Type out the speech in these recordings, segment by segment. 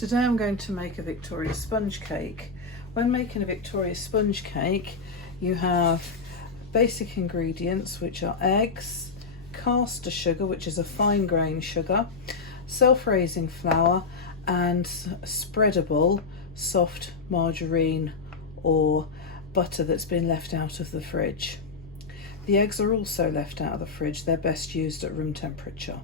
Today I'm going to make a Victoria sponge cake. When making a Victoria sponge cake, you have basic ingredients, which are eggs, caster sugar, which is a fine grain sugar, self-raising flour, and spreadable soft margarine or butter that's been left out of the fridge. The eggs are also left out of the fridge. They're best used at room temperature.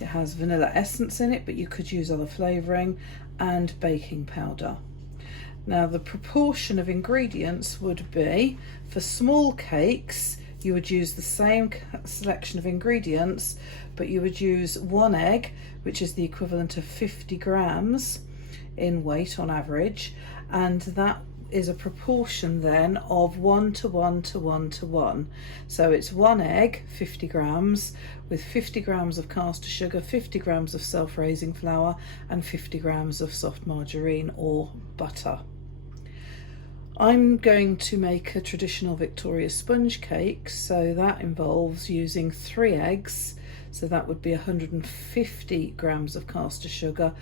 It has vanilla essence in it, but you could use other flavouring, and baking powder. Now the proportion of ingredients would be, for small cakes, you would use the same selection of ingredients, but you would use 1 egg, which is the equivalent of 50 grams in weight on average, and that is a proportion then of 1 to 1 to 1 to 1. So it's 1 egg, 50 grams, with 50 grams of caster sugar, 50 grams of self-raising flour, and 50 grams of soft margarine or butter. I'm going to make a traditional Victoria sponge cake, so that involves using 3 eggs, so that would be 150 grams of caster sugar,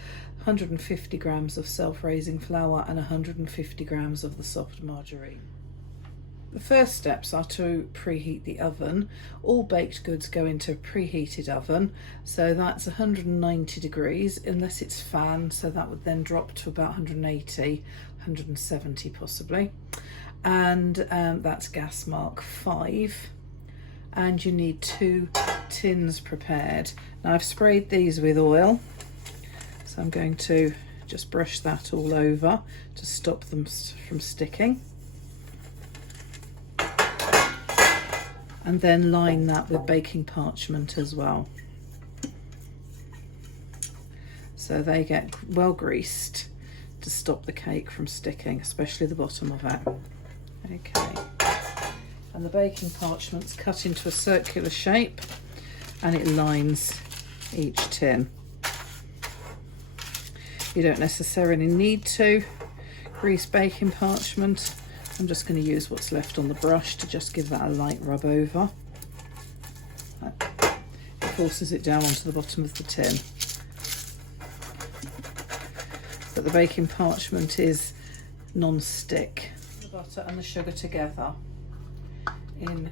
150 grams of self-raising flour, and 150 grams of the soft margarine. The first steps are to preheat the oven. All baked goods go into a preheated oven, so that's 190 degrees unless it's fan, so that would then drop to about 180, 170 possibly, and that's gas mark 5. And you need 2 tins prepared. Now I've sprayed these with oil, so I'm going to just brush that all over to stop them from sticking, and then line that with baking parchment as well, so they get well greased to stop the cake from sticking, especially the bottom of it. Okay. And the baking parchment's cut into a circular shape, and it lines each tin. You don't necessarily need to grease baking parchment. I'm just going to use what's left on the brush to just give that a light rub over. It forces it down onto the bottom of the tin. But the baking parchment is non-stick. The butter and the sugar together in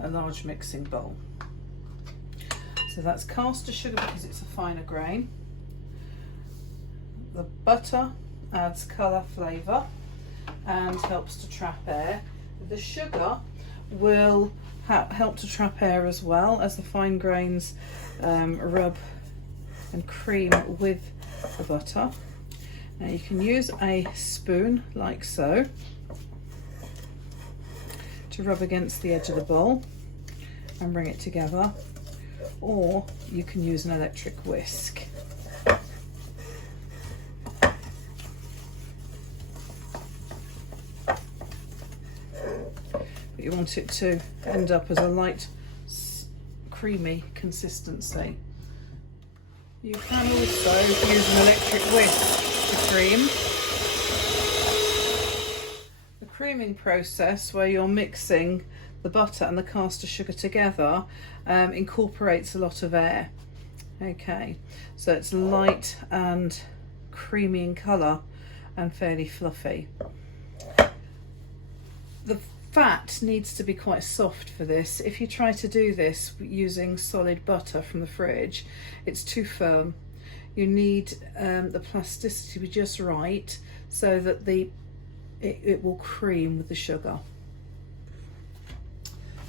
a large mixing bowl. So that's caster sugar because it's a finer grain. The butter adds colour, flavour, and helps to trap air. The sugar will help to trap air as well, as the fine grains rub and cream with the butter. Now you can use a spoon like so to rub against the edge of the bowl and bring it together, or you can use an electric whisk. But you want it to end up as a light creamy consistency. You can also use an electric whisk to cream. The creaming process, where you're mixing the butter and the caster sugar together, incorporates a lot of air. Okay, so it's light and creamy in colour and fairly fluffy. The fat needs to be quite soft for this. If you try to do this using solid butter from the fridge, it's too firm. You need the plasticity to be just right so that it will cream with the sugar.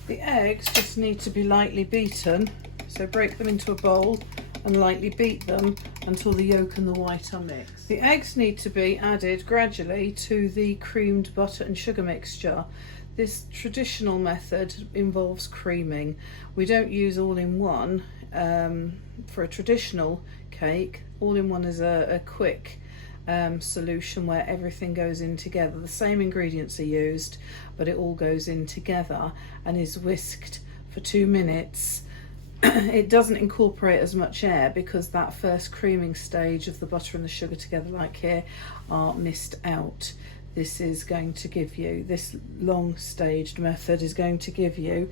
The eggs just need to be lightly beaten, so break them into a bowl and lightly beat them until the yolk and the white are mixed. The eggs need to be added gradually to the creamed butter and sugar mixture. This traditional method involves creaming. We don't use all-in-one for a traditional cake. All-in-one is a quick solution where everything goes in together. The same ingredients are used, but it all goes in together and is whisked for 2 minutes. It doesn't incorporate as much air because that first creaming stage of the butter and the sugar together, like here, are missed out. This is going to give you, this long staged method is going to give you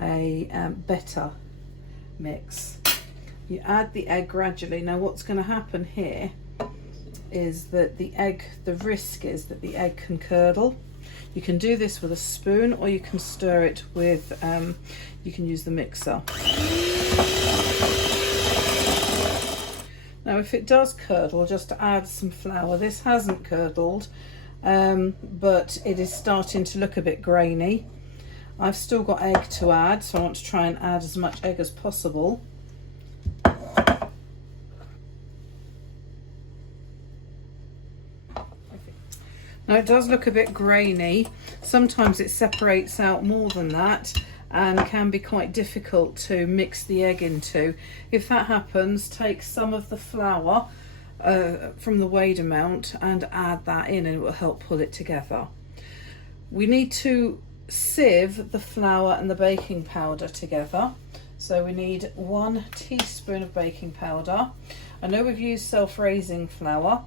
a better mix. You add the egg gradually. Now what's going to happen here is that the risk is that the egg can curdle. You can do this with a spoon, or you can stir it with, you can use the mixer. Now if it does curdle, just add some flour. This hasn't curdled, but it is starting to look a bit grainy. I've still got egg to add, so I want to try and add as much egg as possible. Now it does look a bit grainy. Sometimes it separates out more than that and can be quite difficult to mix the egg into. If that happens, take some of the flour from the weighed amount and add that in, and it will help pull it together. We need to sieve the flour and the baking powder together. So we need 1 teaspoon of baking powder. I know we've used self-raising flour,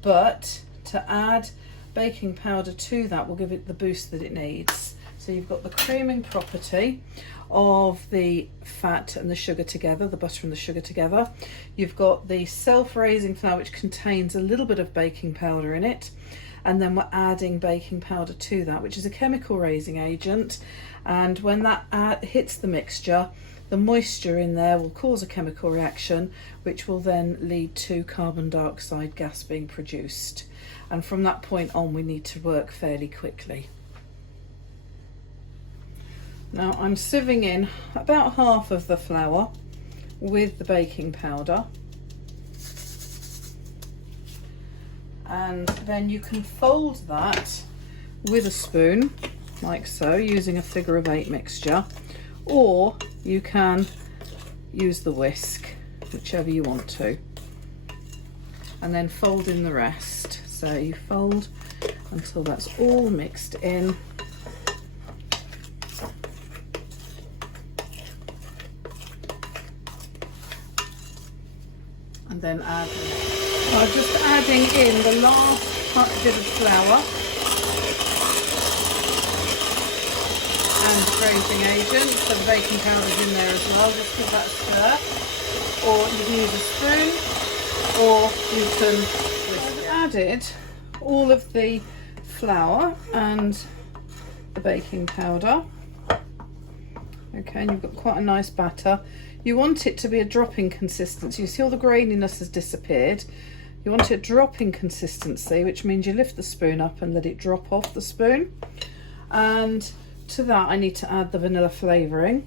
but to add baking powder to that will give it the boost that it needs. So you've got the creaming property of the fat and the sugar together, the butter and the sugar together. You've got the self-raising flour, which contains a little bit of baking powder in it, and then we're adding baking powder to that, which is a chemical raising agent, and when that hits the mixture, the moisture in there will cause a chemical reaction, which will then lead to carbon dioxide gas being produced. And from that point on, we need to work fairly quickly. Now I'm sieving in about half of the flour with the baking powder, and then you can fold that with a spoon like so, using a figure of 8 mixture, or you can use the whisk, whichever you want to, and then fold in the rest. So you fold until that's all mixed in. And then add, I'm just adding in the last bit of flour and raising agent, so the baking powder's in there as well. Just give that a stir, or you can use a spoon, or you can I've added all of the flour and the baking powder. Okay, and you've got quite a nice batter. You want it to be a dropping consistency. You see all the graininess has disappeared. You want it a dropping consistency, which means you lift the spoon up and let it drop off the spoon. And to that I need to add the vanilla flavouring.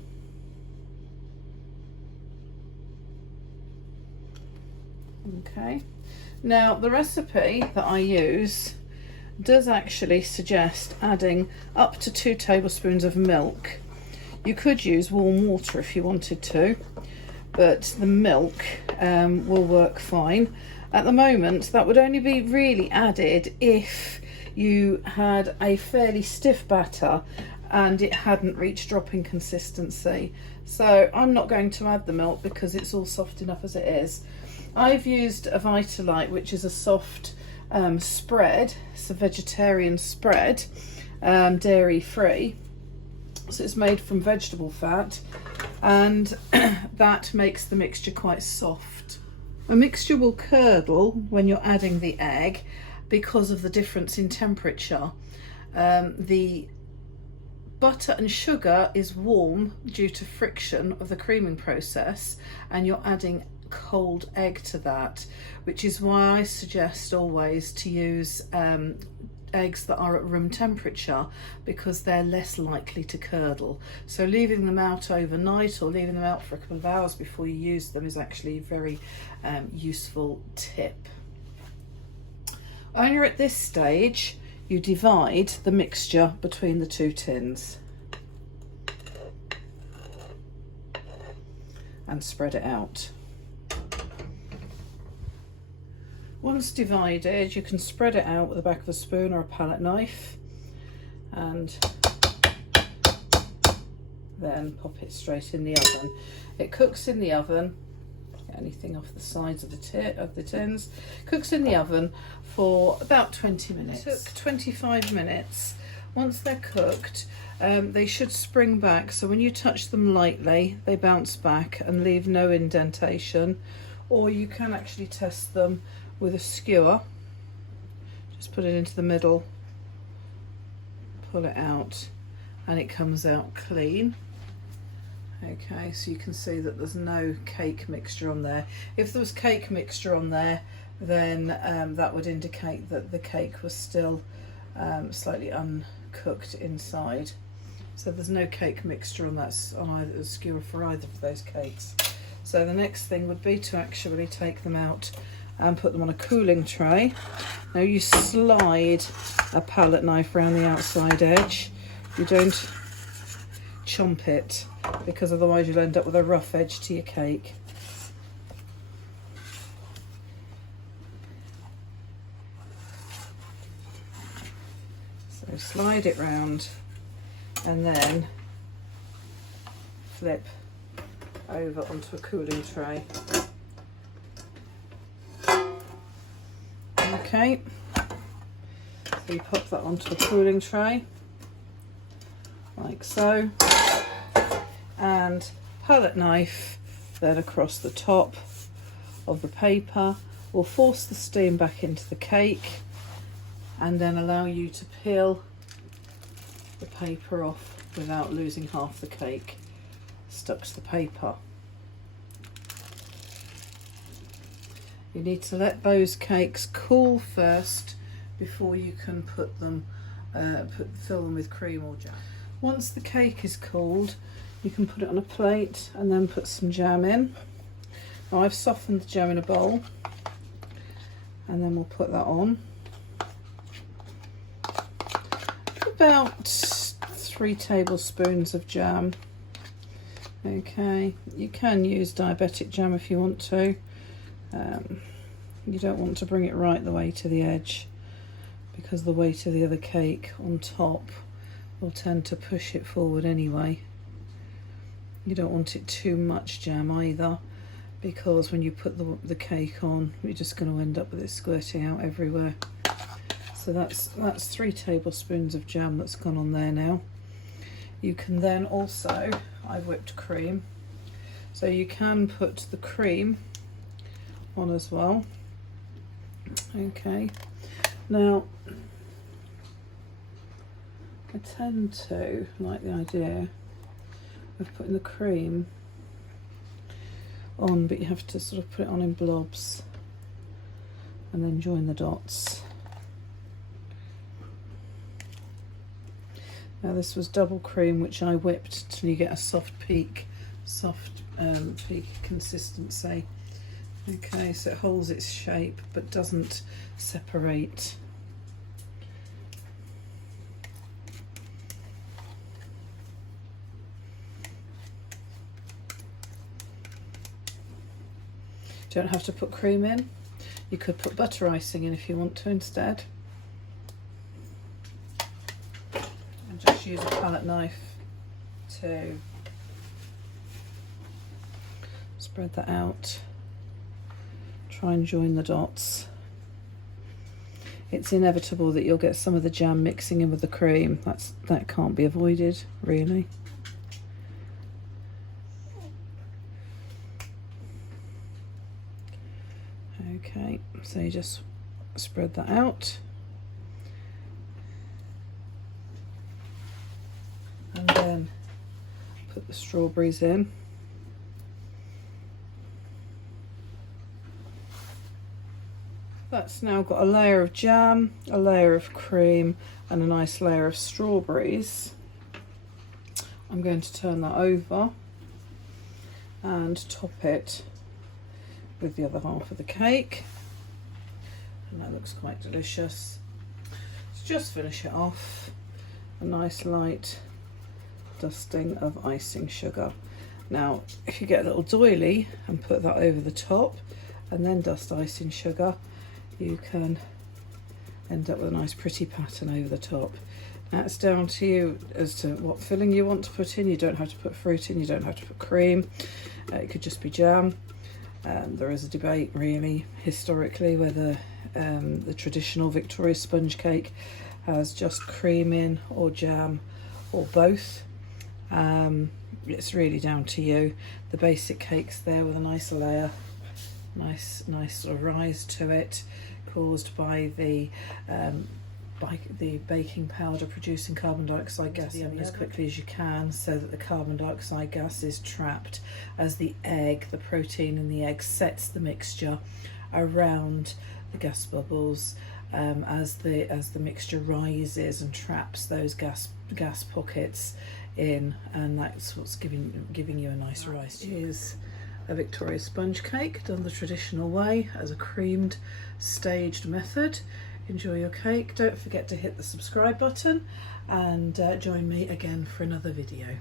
Okay. Now the recipe that I use does actually suggest adding up to 2 tablespoons of milk. You could use warm water if you wanted to, but the milk will work fine. At the moment, that would only be really added if you had a fairly stiff batter and it hadn't reached dropping consistency. So I'm not going to add the milk because it's all soft enough as it is. I've used a Vitalite, which is a soft spread. It's a vegetarian spread, dairy free. So it's made from vegetable fat, and that makes the mixture quite soft. A mixture will curdle when you're adding the egg because of the difference in temperature. The butter and sugar is warm due to friction of the creaming process, and you're adding cold egg to that, which is why I suggest always to use eggs that are at room temperature, because they're less likely to curdle. So leaving them out overnight or leaving them out for a couple of hours before you use them is actually a very useful tip. When you're at this stage, you divide the mixture between the 2 tins and spread it out. Once divided, you can spread it out with the back of a spoon or a palette knife, and then pop it straight in the oven. It cooks in the oven. Get anything off the sides of the tins. Cooks in the oven for about 20 minutes. It took 25 minutes Once they're cooked, they should spring back, so when you touch them lightly they bounce back and leave no indentation. Or you can actually test them with a skewer. Just put it into the middle, pull it out, and it comes out clean. Okay, so you can see that there's no cake mixture on there. If there was cake mixture on there, then that would indicate that the cake was still slightly uncooked inside. So there's no cake mixture on that, on either the skewer for either of those cakes. So the next thing would be to actually take them out and put them on a cooling tray. Now you slide a palette knife around the outside edge. You don't chomp it, because otherwise you'll end up with a rough edge to your cake. So slide it round and then flip over onto a cooling tray. Okay, so you pop that onto a cooling tray like so, and palette knife then across the top of the paper will force the steam back into the cake and then allow you to peel the paper off without losing half the cake stuck to the paper. You need to let those cakes cool first before you can put them, fill them with cream or jam. Once the cake is cooled, you can put it on a plate and then put some jam in. Now I've softened the jam in a bowl, and then we'll put that on. About 3 tablespoons of jam. Okay, you can use diabetic jam if you want to. You don't want to bring it right the way to the edge, because the weight of the other cake on top will tend to push it forward anyway. You don't want it too much jam either, because when you put the cake on, you're just going to end up with it squirting out everywhere. So that's 3 tablespoons of jam that's gone on there now. You can then also, I've whipped cream, so you can put the cream on as well. Okay, now I tend to like the idea of putting the cream on, but you have to sort of put it on in blobs and then join the dots. Now this was double cream, which I whipped till you get a soft peak consistency. Okay, so it holds its shape but doesn't separate. You don't have to put cream in. You could put butter icing in if you want to instead. And just use a palette knife to spread that out. Try and join the dots. It's inevitable that you'll get some of the jam mixing in with the cream. That can't be avoided, really. Okay, so you just spread that out. And then put the strawberries in. That's now got a layer of jam, a layer of cream, and a nice layer of strawberries. I'm going to turn that over and top it with the other half of the cake, and that looks quite delicious. Let's just finish it off, a nice light dusting of icing sugar. Now if you get a little doily and put that over the top and then dust icing sugar, you can end up with a nice pretty pattern over the top. Now it's down to you as to what filling you want to put in. You don't have to put fruit in, you don't have to put cream, it could just be jam. There is a debate really historically whether the traditional Victoria sponge cake has just cream in or jam or both. It's really down to you. The basic cake's there with a nice layer, nice sort of rise to it, caused by the baking powder producing carbon dioxide gas in the oven as quickly as you can, so that the carbon dioxide gas is trapped as the protein in the egg sets the mixture around the gas bubbles, as the mixture rises and traps those gas pockets in, and that's what's giving you a nice rise. Here's a Victoria sponge cake done the traditional way, as a creamed staged method. Enjoy your cake. Don't forget to hit the subscribe button and join me again for another video.